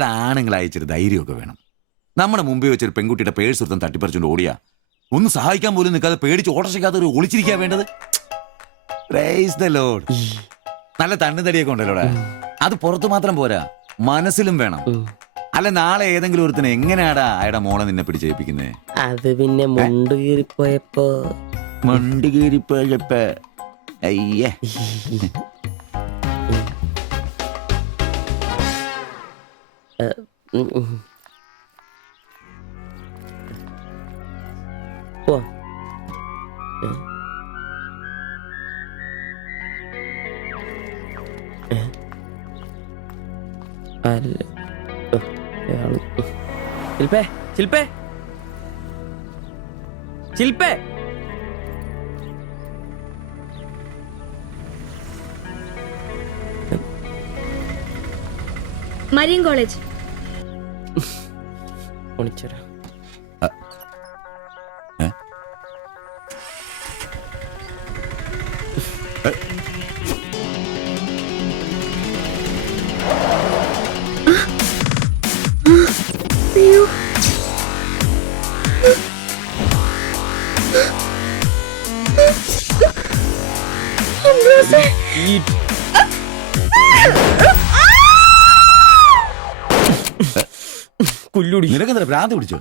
എടാ, ആണുങ്ങൾ അയച്ചൊരു ധൈര്യമൊക്കെ വേണം. നമ്മുടെ മുമ്പിൽ വെച്ചൊരു പെൺകുട്ടിയുടെ പേഴ്സ് ഒരുത്തം തട്ടിപ്പറിച്ചുകൊണ്ട് ഓടിയാ ഒന്ന് സഹായിക്കാൻ പോലും നിൽക്കാതെ പേടിച്ച് ഓട്ടർഷയ്ക്കകത്ത് ഒരു ഒളിച്ചിരിക്കാൻ വേണ്ടത്. Praise the Lord. നല്ല തണ്ണുതടിയൊക്കെ ഉണ്ടല്ലോടാ. അത് പുറത്ത് മാത്രം പോരാ, മനസ്സിലും വേണം. അല്ല, നാളെ ഏതെങ്കിലും ഒരുത്തിന് എങ്ങനെയാടാ അയാളുടെ മോളെ നിന്നെ പിടിച്ചേൽപ്പിക്കുന്നേ? അത് പിന്നെ മുണ്ട് കീറിപ്പോയപ്പോ അയ്യേ. ശില്പേ ശില്പേ ശില്പേ മരീൻ കോളേജ് വിളിച്ചോരാ. കുല്ലുടി, നിനക്കെന്താ ഭ്രാന്ത് പിടിച്ചോ?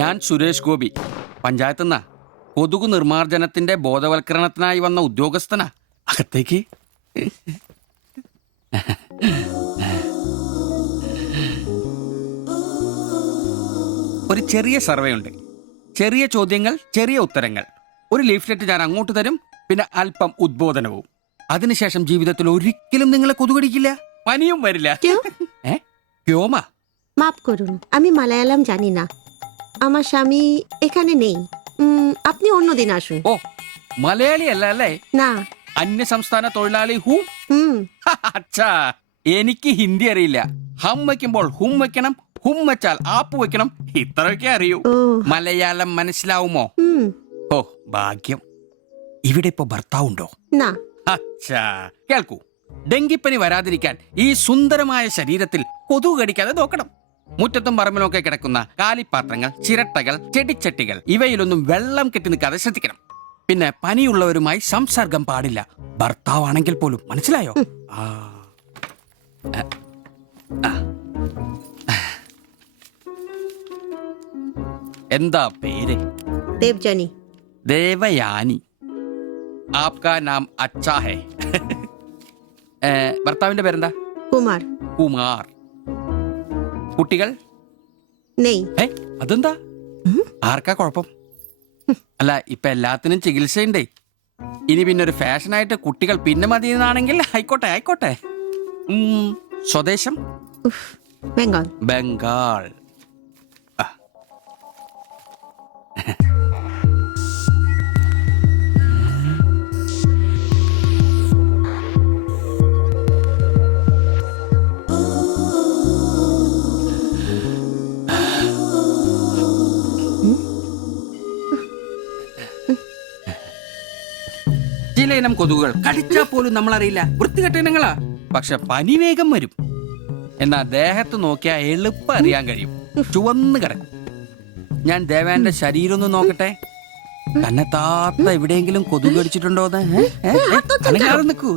ഞാൻ സുരേഷ് ഗോപി, പഞ്ചായത്തുനിന്നാ. കൊതുകു നിർമ്മാർജ്ജനത്തിന്റെ ബോധവൽക്കരണത്തിനായി വന്ന ഉദ്യോഗസ്ഥനാ. അകത്തേക്ക്. ഒരു ചെറിയ സർവേ ഉണ്ട്. ചെറിയ ചോദ്യങ്ങൾ, ചെറിയ ഉത്തരങ്ങൾ. ഒരു ലീഫ്ലെറ്റ് ഞാൻ അങ്ങോട്ട് തരും, പിന്നെ അല്പം ഉദ്ബോധനവും. അതിനുശേഷം ജീവിതത്തിൽ ഒരിക്കലും നിങ്ങളെ കൊതുകടിക്കില്ല, പനിയും വരില്ല. ക്യോമാ? মাফ করুন, আমি মালায়ালাম জানি না, আমার স্বামী এখানে নেই, আপনি অন্যদিন আসুন। ഓ, മലയാളി അല്ല അല്ലേ? না। അന്യ സംസ്ഥാന തൊഴിലാളി ഹൂ? അച്ഛാ, എനിക്ക് ഹിന്ദി അറിയില്ല. ഹം വയ്ക്കുമ്പോൾ ഹും വെക്കണം, ഹും വെച്ചാൽ ആപ്പ് വെക്കണം, ഇത്രയൊക്കെ അറിയൂ. മലയാളം മനസ്സിലാവുമോ? ഓ, ഭാഗ്യം. ഇവിടെ ഇപ്പൊ ഭർത്താവുണ്ടോ? না। അച്ഛാ, കേൾക്കൂ. ഡെങ്കിപ്പനി വരാതിരിക്കാൻ ഈ സുന്ദരമായ ശരീരത്തിൽ കൊതുക് കടിക്കാതെ നോക്കണം. മുറ്റത്തും പറമ്പിലൊക്കെ കിടക്കുന്ന കാലിപ്പാത്രങ്ങൾ, ചിരട്ടകൾ, ചെടിച്ചട്ടികൾ ഇവയിലൊന്നും വെള്ളം കെട്ടി നിൽക്കാതെ ശ്രദ്ധിക്കണം. പിന്നെ പനിയുള്ളവരുമായി സംസർഗം പാടില്ല, ഭർത്താവാണെങ്കിൽ പോലും. മനസ്സിലായോ? എന്താ പേര്? ദേവ്ജാനി. ദേവയാനി. ആപ്കാ നാം അച്ഛാ ഹേ. ഭർത്താവിന്റെ പേരെന്താ? കുമാർ. കുമാർ. കുട്ടികൾ? നെയ്. അതെന്താ? ആർക്കാ കുഴപ്പം? അല്ല, ഇപ്പൊ എല്ലാത്തിനും ചികിത്സയുണ്ടേ. ഇനി പിന്നെ ഒരു ഫാഷനായിട്ട് കുട്ടികൾ പിന്നെ മതി എന്നാണെങ്കിൽ ആയിക്കോട്ടെ ആയിക്കോട്ടെ. സ്വദേശം? ബംഗാൾ. ബംഗാൾ. ചില ഇനം കൊതുകുകൾ കടിച്ചാ പോലും നമ്മളറിയില്ല, വൃത്തികെട്ട ഇനങ്ങളാ. പക്ഷെ പനി വേഗം വരും. എന്നാ ദേഹത്ത് നോക്കിയാൽ എളുപ്പം അറിയാൻ കഴിയും, ചുവന്ന് കിടക്കും. ഞാൻ ദേവാന്റെ ശരീരം ഒന്ന് നോക്കട്ടെ. കന്നത്താത്ത എവിടെയെങ്കിലും കൊതുക് കടിച്ചിട്ടുണ്ടോന്ന്? നിൽക്കൂ,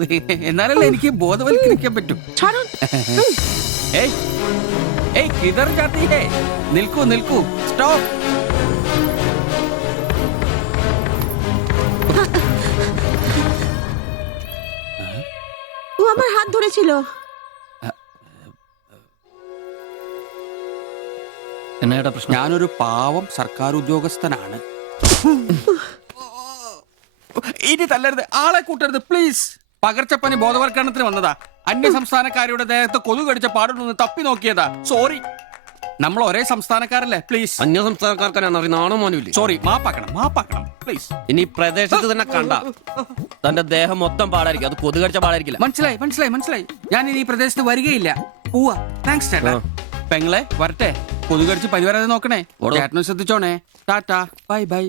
എന്നാലല്ലേ എനിക്ക് ബോധവൽക്കരിക്കാൻ പറ്റും. കിതർ ജാത്തി ഹേ. നിൽക്കൂ നിൽക്കൂ, സ്റ്റോപ്പ്. ও আমার হাত ধরেছিল। എന്നേടാ പ്രശ്നം? ഞാനൊരു പാവം സർക്കാർ ഉദ്യോഗസ്ഥനാണ്. ഇനി തല്ലരുത്, ആളെ കൂട്ടരുത് പ്ലീസ്. പകർച്ചപ്പനി ബോധവൽക്കരണത്തിന് വന്നതാ. അന്യ സംസ്ഥാനക്കാരുടെ ദേഹത്ത് കൊതുക് കടിച്ച പാടുന്നു തപ്പി നോക്കിയതാ. സോറി, നമ്മൾ ഒരേ സംസ്ഥാനക്കാരല്ലേ, പ്ലീസ്. അന്യ സംസ്ഥാനക്കാർക്കാണ് നാണോ മോനുമില്ലേ? സോറി, മാപ്പാക്കണം മാപ്പാക്കണം പ്ലീസ്. ഇനി പ്രദേശത്ത് തന്നെ കണ്ട തന്റെ ദേഹം മൊത്തം പാടായിരിക്കും, അത് കൊതുക് കടിച്ച പാടായിരിക്കില്ല. മനസ്സിലായി മനസ്സിലായി മനസ്സിലായി. ഞാൻ ഇനി ഈ പ്രദേശത്ത് വരികയില്ല. പോവാ. താങ്ക്സ് ചേട്ടാ. പെങ്ങളെ വരട്ടെ. കൊതുക് കടിച്ച് പനി വരാതെ നോക്കണേ. ചേട്ടനും ശ്രദ്ധിച്ചോണേ. Tata, bye bye.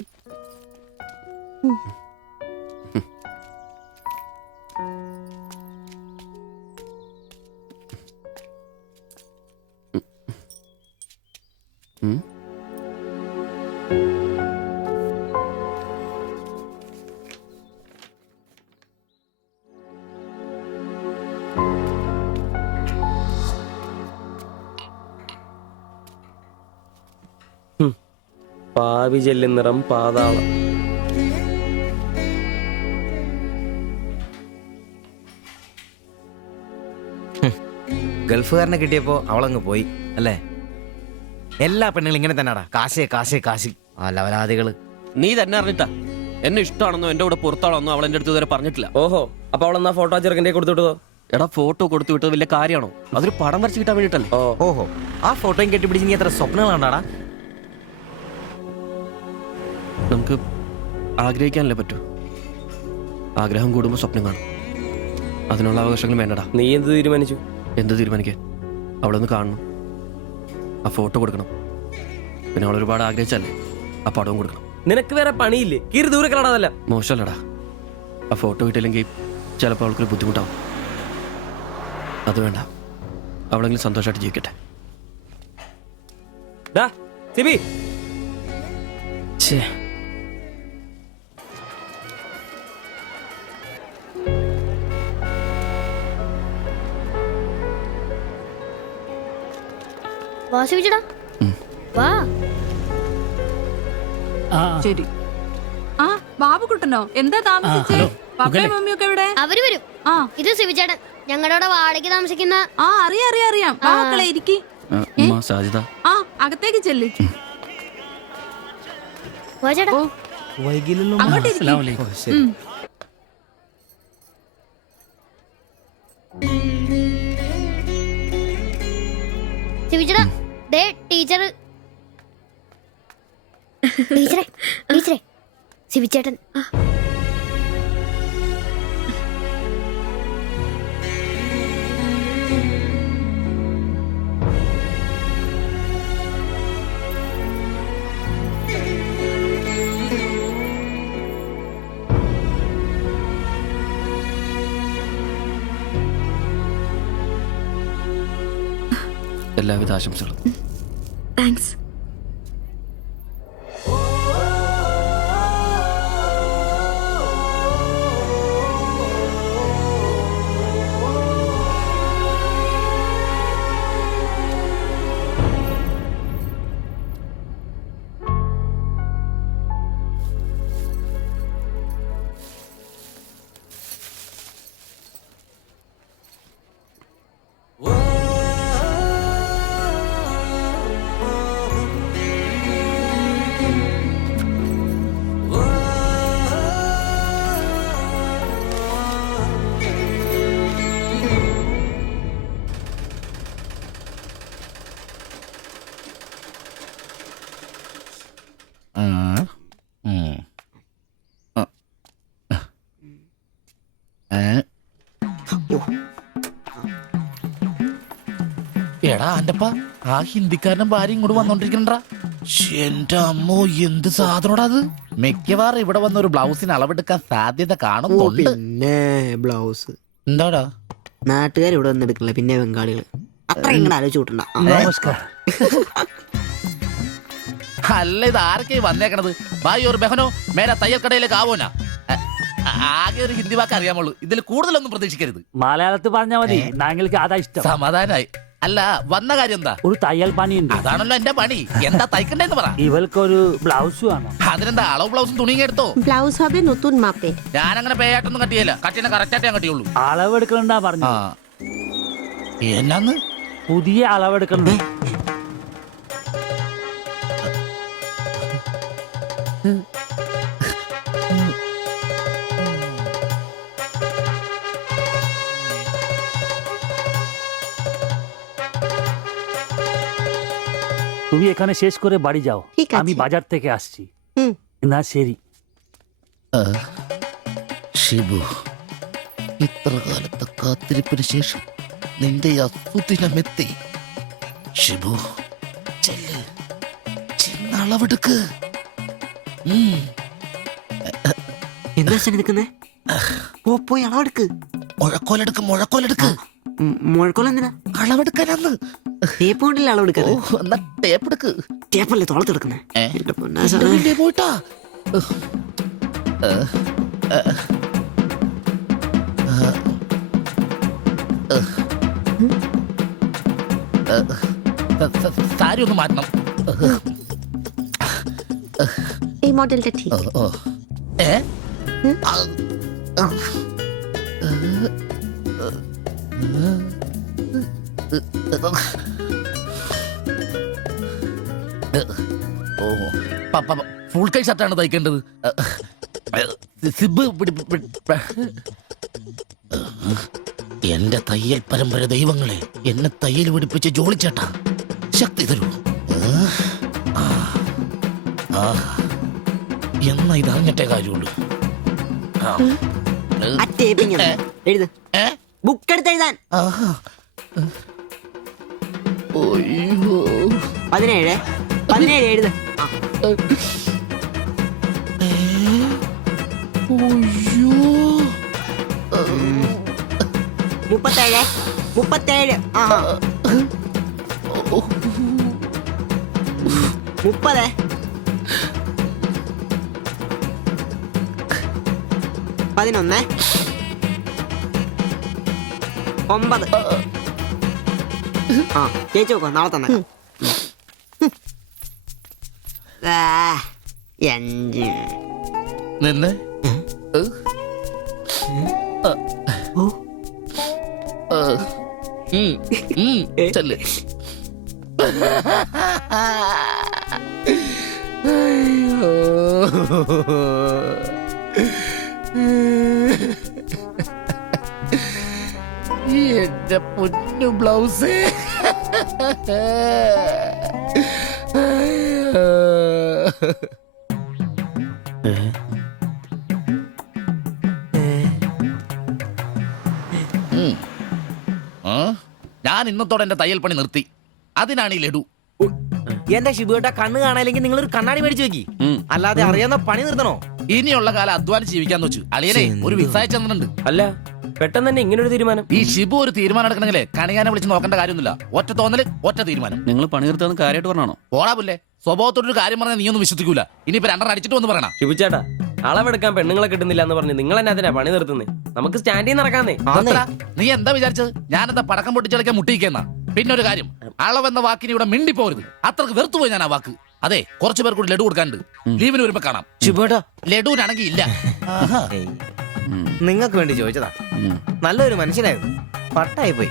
പാവി ചെല്ലുന്നിറം പാതാളം. ഗൾഫുകാരനെ കിട്ടിയപ്പോ അവളങ്ങ് പോയി അല്ലേ? എല്ലാ പെണ്ണുങ്ങളും ഇങ്ങനെ തന്നെയാടാ, കാശേ കാശേ കാശ്. ആ ലവലാദികള്. നീ തന്നെ അറിഞ്ഞിട്ടാ എന്നെ ഇഷ്ടമാണെന്നോ എന്റെ കൂടെ പുറത്താണെന്നോ അവൾ എന്റെ അടുത്ത് ഇതുവരെ പറഞ്ഞിട്ടില്ല. ഓഹോ, അപ്പൊ അവളെന്നാ ഫോട്ടോ ചെറുക്കൻ്റെ കൊടുത്തു വിട്ടതോ? എടാ, ഫോട്ടോ കൊടുത്തു വിട്ടത് വലിയ കാര്യമാണോ? അതൊരു പടം വരച്ച് കിട്ടാൻ വേണ്ടിട്ടല്ലേ. ഓഹോ, ആ ഫോട്ടോയും കെട്ടിപ്പിടിച്ച് നീ എത്ര സ്വപ്നങ്ങൾ കണ്ടാടാ? നമുക്ക് ആഗ്രഹിക്കാനല്ലേ പറ്റൂ. ആഗ്രഹം കൂടുമ്പോൾ സ്വപ്നം കാണും. അതിനുള്ള അവകാശങ്ങൾ വേണ്ടടാ. നീ എന്ത് തീരുമാനിച്ചു? എന്ത് തീരുമാനിക്കാൻ? അവളൊന്ന് കാണണം, ആ ഫോട്ടോ കൊടുക്കണം, പിന്നെ അവൾ ഒരുപാട് ആഗ്രഹിച്ചല്ലേ ആ പടവും കൊടുക്കണം. നിനക്ക് വേറെ പണിയില്ലേ? കീറി ദൂരെ കളാടതല്ല. മോശമല്ലടാ, ആ ഫോട്ടോ കിട്ടിയില്ലെങ്കിൽ ചിലപ്പോൾ അവൾക്കൊരു ബുദ്ധിമുട്ടാവും. അത് വേണ്ട, അവളെങ്കിലും സന്തോഷമായിട്ട് ജീവിക്കട്ടെ. വാ. ശരി. ആ ബാബുക്കുട്ടനോ, എന്താ താമസിച്ചേ? പപ്പയും മമ്മിയൊക്കെ എവിടെ? അവര് വരും. ആ, ഇത് സിവിചേട്ടൻ, ഞങ്ങളുടെ വാടകയ്ക്ക് താമസിക്കുന്ന. ആ അറിയാം. മക്കളെ ഇരിക്കി. ആ, അകത്തേക്ക് ചെല്ല്. വാ ചേട്ടാ. ഓ, അങ്ങോട്ട് ഇരിക്ക്. സിവിചേട്ടാ, ദേ ടീച്ചർ. ടീച്ചറെ സിവിചേട്ടൻ. എല്ലാവിധ ആശംസകളും. താങ്ക്സ്. എടാ അന്റപ്പ, ആ ഹിന്ദിക്കാരനും ഭാര്യ ഇങ്ങോട്ട് വന്നോണ്ടിരിക്കണ്ടാ. എന്റെ അമ്മോ, എന്ത് സാധനോടാ അത്! മിക്കവാറും ഇവിടെ വന്ന ഒരു ബ്ലൗസിന് അളവെടുക്കാൻ സാധ്യത കാണുന്നുണ്ട്. പിന്നെ ബ്ലൗസ് എന്താടാ നാട്ടുകാർ ഇവിടെ വന്ന് എടുക്കണില്ല, പിന്നെ ബംഗാളികൾ. അത്ര ഇങ്ങനെ ആലോചിച്ച് കൂട്ടണ്ട. നമസ്കാരം. അല്ല, ഇത് ആരൊക്കെ വന്നേക്കണത്? ഭായി ഒരു ബഹനോ മേര തയ്യൽ കടയിലേക്ക് ആവോനാ. ആകെ ഒരു ഹിന്ദി വാക്ക് അറിയാമുള്ളൂ, ഇതിൽ കൂടുതലൊന്നും പ്രതീക്ഷിക്കരുത്. മലയാളത്തിൽ പറഞ്ഞാൽ മതി, ഞങ്ങൾക്ക് അതാ ഇഷ്ടം. സമാധാനായി. അല്ല, വന്ന കാര്യം എന്താ? ഒരു തയ്യൽ പണിയുണ്ട്. അതാണല്ലോ എന്റെ പണി. എന്താ തയ്ക്കണ്ടേന്ന് പറ. ഇവൾക്കൊരു ബ്ലൗസ് വേണം. അതിനെന്താ അളവ് ബ്ലൗസും തുണിയും എടുത്തോ? ব্লাউজ হবে নতুন মাপে। ഞാൻ അങ്ങനെ പേയായിട്ടൊന്നും കട്ടിയല്ല, കട്ടിനെ കറക്റ്റായിട്ട് ഞാൻ കട്ടിയുള്ളൂ. അളവെടുക്കണ്ടാ പറഞ്ഞു. എന്നാന്ന്? പുതിയ അളവെടുക്കണം. তুমি এখানে শেষ করে বাড়ি যাও, ঠিক আছে। আমি বাজার থেকে আসছি। হুম। না ശരി. ഷിബു, ഇത്ര കാലത്തെ കാത്തിരിപ്പിന് ശേഷം നിന്റെ അസുദിനമെത്തി. ഷിബു, ചെന്നളവെടുക്ക്. എന്താ അച്ഛൻ എടുക്കുന്നേ? പോയി അളവെടുക്ക്. മുഴക്കോലെടുക്ക് മുഴക്കോല എന്തിനാ? അളവെടുക്കാനാന്ന്. ടേപ്പ് കൊണ്ടല്ലേ അളവെടുക്കാറ്? എന്നാ ടേപ്പ് എടുക്ക്. ടേപ്പല്ലേ തോളത്തെടുക്കുന്നേ? ഏ? എന്റെ പൊന്നാശാനെ. എവിടെ പോയിട്ടാ? സാരി ഒന്ന് മാറ്റണം. এই মডেলটা ঠিক। ഏ? ഫുൾ കൈ ഷർട്ടാണ് തയ്ക്കേണ്ടത്. സിബ് എന്റെ തയ്യൽ പരമ്പര ദൈവങ്ങളെ, എന്നെ തയ്യൽ പിടിപ്പിച്ച് ജോളിച്ചേട്ടാ ശക്തി തരൂ. എന്നാ ഇതറിഞ്ഞിട്ടേ കാര്യമുള്ളൂ. ആ ടേപ്പ് ഇങ്ങനെ എഴുത്. ഏ? ബുക്ക് എടുത്ത് എഴുതാൻ. ആഹാ. ഒയ്യോ. 17 എഴുത്. ഒയ്യോ. 37. ആഹാ. 30. 11. 9. ആ ചേച്ചി നോക്കോ, നാളെ തന്നെ. 5. നിന്ന് ചെല്ല്. അയ്യോ. എന്റെ പൊന്നു ബ്ലൗസ്. ഞാൻ ഇന്നത്തോടെ എന്റെ തയ്യൽ പണി നിർത്തി. അതിനാണ് ഈ ലഡു. എന്റെ ശിബുവേട്ട കണ്ണ് കാണാനില്ലെങ്കിൽ നിങ്ങളൊരു കണ്ണാടി മേടിച്ചു വെക്കി. അല്ലാതെ അറിയാവുന്ന പണി നിർത്തണോ? ഇനിയുള്ള കാലം അധ്വാനിച്ച് ജീവിക്കാന്ന് വെച്ചു. അളിയനെ ഒരു വിസായ ചെന്നിട്ടുണ്ട്. അല്ല, പെട്ടെന്ന് തന്നെ ഇങ്ങനെ ഒരു തീരുമാനം. ഈ ഷിബു ഒരു തീരുമാനം എടുക്കണമെങ്കിലേ കണിയാനെ വിളിച്ച് നോക്കേണ്ട കാര്യമൊന്നുമില്ല. ഒറ്റ തോന്നല്, ഒറ്റ തീരുമാനം. നിങ്ങൾ പണി നിർത്താന്ന് കാര്യമായിട്ട് പറഞ്ഞാണോ? പോടാ പുല്ലേ, സ്വഭാവത്തോടൊരു കാര്യം പറഞ്ഞാൽ നീ ഒന്നും വിശ്വസിക്കൂല. ഇനിയിപ്പോ 2 അടിച്ചിട്ട് വന്ന് പറയണം. ശിബുച്ചേട്ടാ, അളവെടുക്കാൻ പെണ്ണുങ്ങളെ കിട്ടുന്നില്ല എന്ന് പറഞ്ഞ് നിങ്ങൾ തന്നെ അതിനാ പണി നിർത്തുന്നേ. നമുക്ക് സ്റ്റാൻഡിൽ നടക്കാന്നേ. അതെന്താ? നീ എന്താ വിചാരിച്ചത്? ഞാനെന്താ പടക്കം പൊട്ടിച്ചളിക്കാൻ മുട്ടിയിക്കുന്ന? പിന്നെ ഒരു കാര്യം, അളവെന്ന വാക്കിന് ഇവിടെ മിണ്ടിപ്പോരുത്. അത്രക്ക് വെറുത്തുപോയി ഞാൻ ആ വാക്ക്. അതെ, കുറച്ചു പേർ കൂടി ലഡു കൊടുക്കാനുണ്ട്. ലീവിന് വരുമ്പോ കാണാം. ശിബുവേട്ട ലഡുവിനാണെങ്കിൽ ഇല്ല. നിങ്ങൾക്ക് വേണ്ടി ചോദിച്ചതാ. നല്ലൊരു മനുഷ്യനായിരുന്നു. പട്ടായി പോയി.